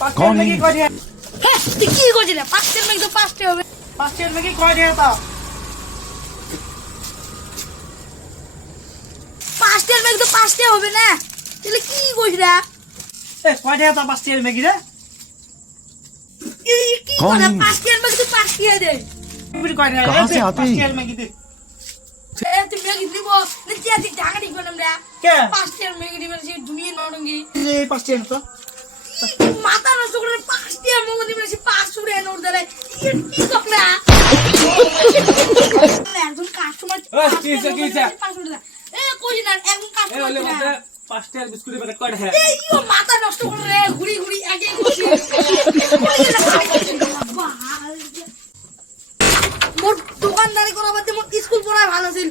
कौन है? হ্যাঁ তুই কি করছিস না 5 টাকা তো 5 টাকা হবে 5 টাকা নাকি কয় টাকা তা 5 টাকা তো 5 টাকা হবে না তাহলে কি কইছ রে এ কয় টাকা তা 5 টাকা নাকি রে এই কি कौन করে है? 5 টাকা তো 5 টাকা দে তুমি কয় টাকা कहाँ से आते 5 हैं? টাকা নাকি দে এ তুই মেগি দিব নিচে আছি ঢাকা দিব না আমরা কে 5 টাকা মেগি দিব সে দুনিয়া নরঙ্গি এই 5 টাকা তো মাথা নষ্ট করে 5 টাকা মগো দিব সে 5 উড়ে নোট ধরে কি ককলা একজন কাস্টমার কি হইছে? এ কই না একজন কাস্টমার 5 টাকার বিস্কুটের প্যাকেট কয়টা হ্যাঁ এই ও মাথা নষ্ট করে রে ঘুরি ঘুরি আগে করছি মোর দোকানদারি করা বাদে মোর স্কুল পড়ায় ভালো ছিল